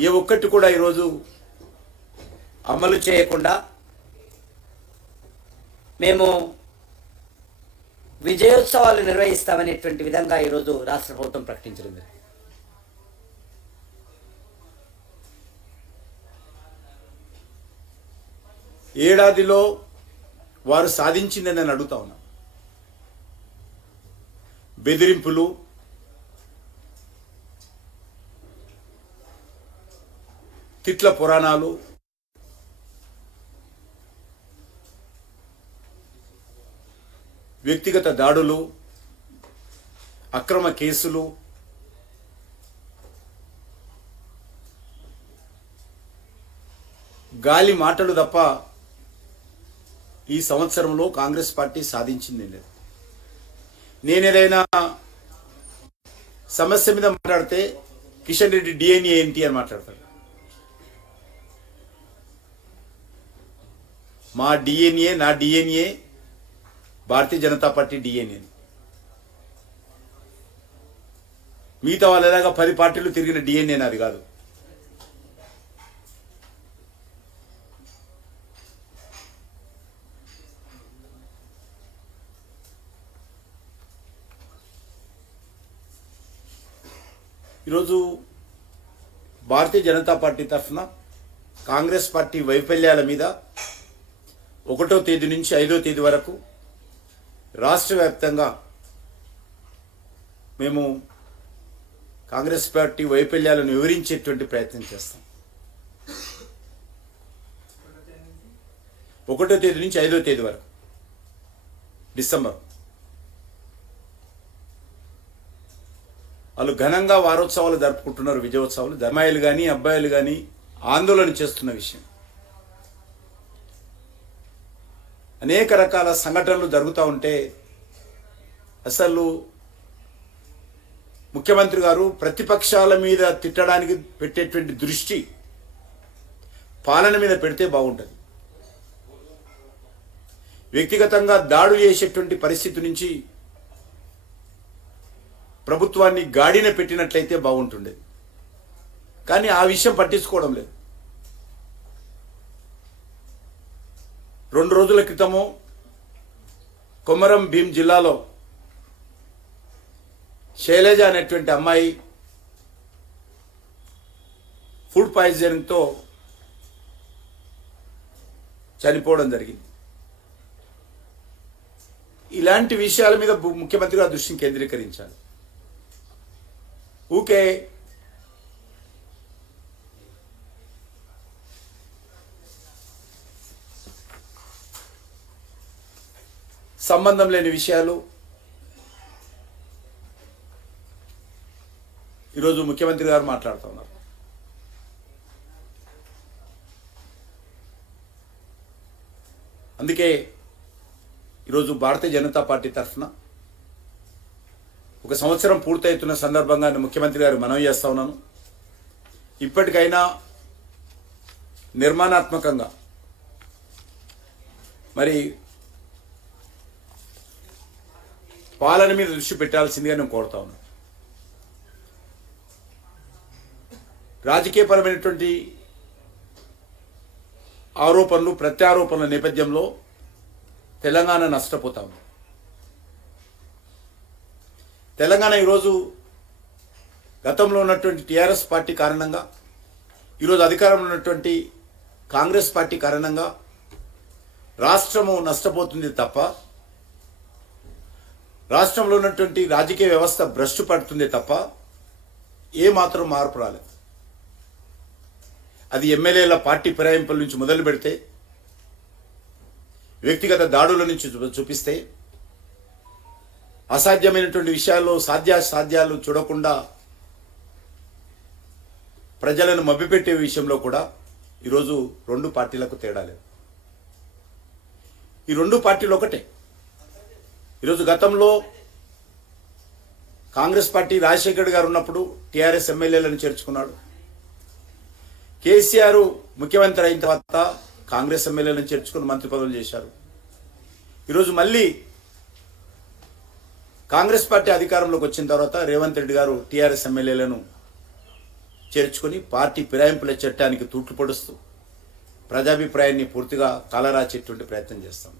ఏ ఒక్కటి కూడా ఈరోజు అమలు చేయకుండా మేము విజయోత్సవాలు నిర్వహిస్తామనేటువంటి విధంగా ఈరోజు రాష్ట్ర ప్రభుత్వం ప్రకటించడం జరిగింది. ఏడాదిలో వారు సాధించిందని నేను అడుగుతా ఉన్నా. బెదిరింపులు, తిట్ల పురాణాలు, వ్యక్తిగత దాడులు, అక్రమ కేసులు, గాలి మాటలు తప్ప ఈ సంవత్సరంలో కాంగ్రెస్ పార్టీ సాధించింది లేదు. నేనేదైనా సమస్య మీద మాట్లాడితే కిషన్ రెడ్డి డిఎన్ఏ ఏంటి అని మాట్లాడతాడు. మా డిఎన్ఏ, నా DNA Bharatiya Janata party DNA. మిగతా వాళ్ళలాగా 10 పార్టీలు తిరిగిన డిఎన్ఏ నాది కాదు. ఈరోజు భారతీయ జనతా పార్టీ తరఫున కాంగ్రెస్ పార్టీ వైఫల్యాల మీద 1వ తేదీ నుంచి 5వ తేదీ వరకు రాష్ట్ర వ్యాప్తంగా మేము కాంగ్రెస్ పార్టీ వైఫల్యాలను వివరించేటువంటి ప్రయత్నం చేస్తాం. 1వ తేదీ నుంచి 5వ తేదీ వరకు డిసెంబర్ వాళ్ళు ఘనంగా వారోత్సవాలు జరుపుకుంటున్నారు. విజయోత్సవాలు అమ్మాయిలు కానీ అబ్బాయిలు కానీ ఆందోళన చేస్తున్న విషయం. అనేక రకాల సంఘటనలు జరుగుతూ ఉంటే అసలు ముఖ్యమంత్రి గారు ప్రతిపక్షాల మీద తిట్టడానికి పెట్టేటువంటి దృష్టి పాలన మీద పెడితే బాగుంటుంది. వ్యక్తిగతంగా దాడులు చేసేటువంటి పరిస్థితి నుంచి ప్రభుత్వాన్ని గాడిన పెట్టినట్లయితే బాగుంటుండేది. కానీ ఆ విషయం పట్టించుకోవడం లేదు. 2 రోజుల క్రితము కొమరం భీం జిల్లాలో శైలజ అనేటువంటి అమ్మాయి ఫుడ్ పాయిజనింగ్తో చనిపోవడం జరిగింది. ఇలాంటి విషయాల మీద ముఖ్యమంత్రి గారు దృష్టిని కేంద్రీకరించాలి. ఊకే సంబంధం లేని విషయాలు ఈరోజు ముఖ్యమంత్రి గారు మాట్లాడుతూ ఉన్నారు. అందుకే ఈరోజు భారతీయ జనతా పార్టీ తరఫున 1 సంవత్సరం పూర్తవుతున్న సందర్భంగా ముఖ్యమంత్రి గారు మనవి చేస్తా ఉన్నాను. ఇప్పటికైనా నిర్మాణాత్మకంగా మరి పాలన మీద దృష్టి పెట్టాల్సిందిగా నేను కోరుతా ఉన్నాను. రాజకీయపరమైనటువంటి ఆరోపణలు ప్రత్యారోపణల నేపథ్యంలో తెలంగాణ నష్టపోతాం. తెలంగాణ ఈరోజు గతంలో ఉన్నటువంటి టీఆర్ఎస్ పార్టీ కారణంగా, ఈరోజు అధికారంలో ఉన్నటువంటి కాంగ్రెస్ పార్టీ కారణంగా రాష్ట్రము నష్టపోతుంది తప్ప రాష్ట్రంలో ఉన్నటువంటి రాజకీయ వ్యవస్థ భ్రష్టు పడుతుంది తప్ప ఏమాత్రం మార్పు రాలేదు. అది ఎమ్మెల్యేల పార్టీ ఫిరాయింపుల నుంచి మొదలు పెడితే, వ్యక్తిగత దాడుల నుంచి చూపిస్తే, అసాధ్యమైనటువంటి విషయాల్లో సాధ్యాలు చూడకుండా ప్రజలను మభ్యపెట్టే విషయంలో కూడా ఈరోజు 2 పార్టీలకు తేడా లేదు. ఈ 2 పార్టీలు ఒకటే. ఈరోజు గతంలో కాంగ్రెస్ పార్టీ రాజశేఖర్ గారు ఉన్నప్పుడు టీఆర్ఎస్ ఎమ్మెల్యేలను చేర్చుకున్నాడు. కేసీఆర్ ముఖ్యమంత్రి అయిన తర్వాత కాంగ్రెస్ ఎమ్మెల్యేలను చేర్చుకుని మంత్రి పదవులు చేశారు. ఈరోజు మళ్ళీ కాంగ్రెస్ పార్టీ అధికారంలోకి వచ్చిన తర్వాత రేవంత్ రెడ్డి గారు టీఆర్ఎస్ ఎమ్మెల్యేలను చేర్చుకొని పార్టీ ఫిరాయింపుల చట్టానికి తూట్లు పొడుస్తూ ప్రజాభిప్రాయాన్ని పూర్తిగా కాలరాచేటువంటి ప్రయత్నం చేస్తాం.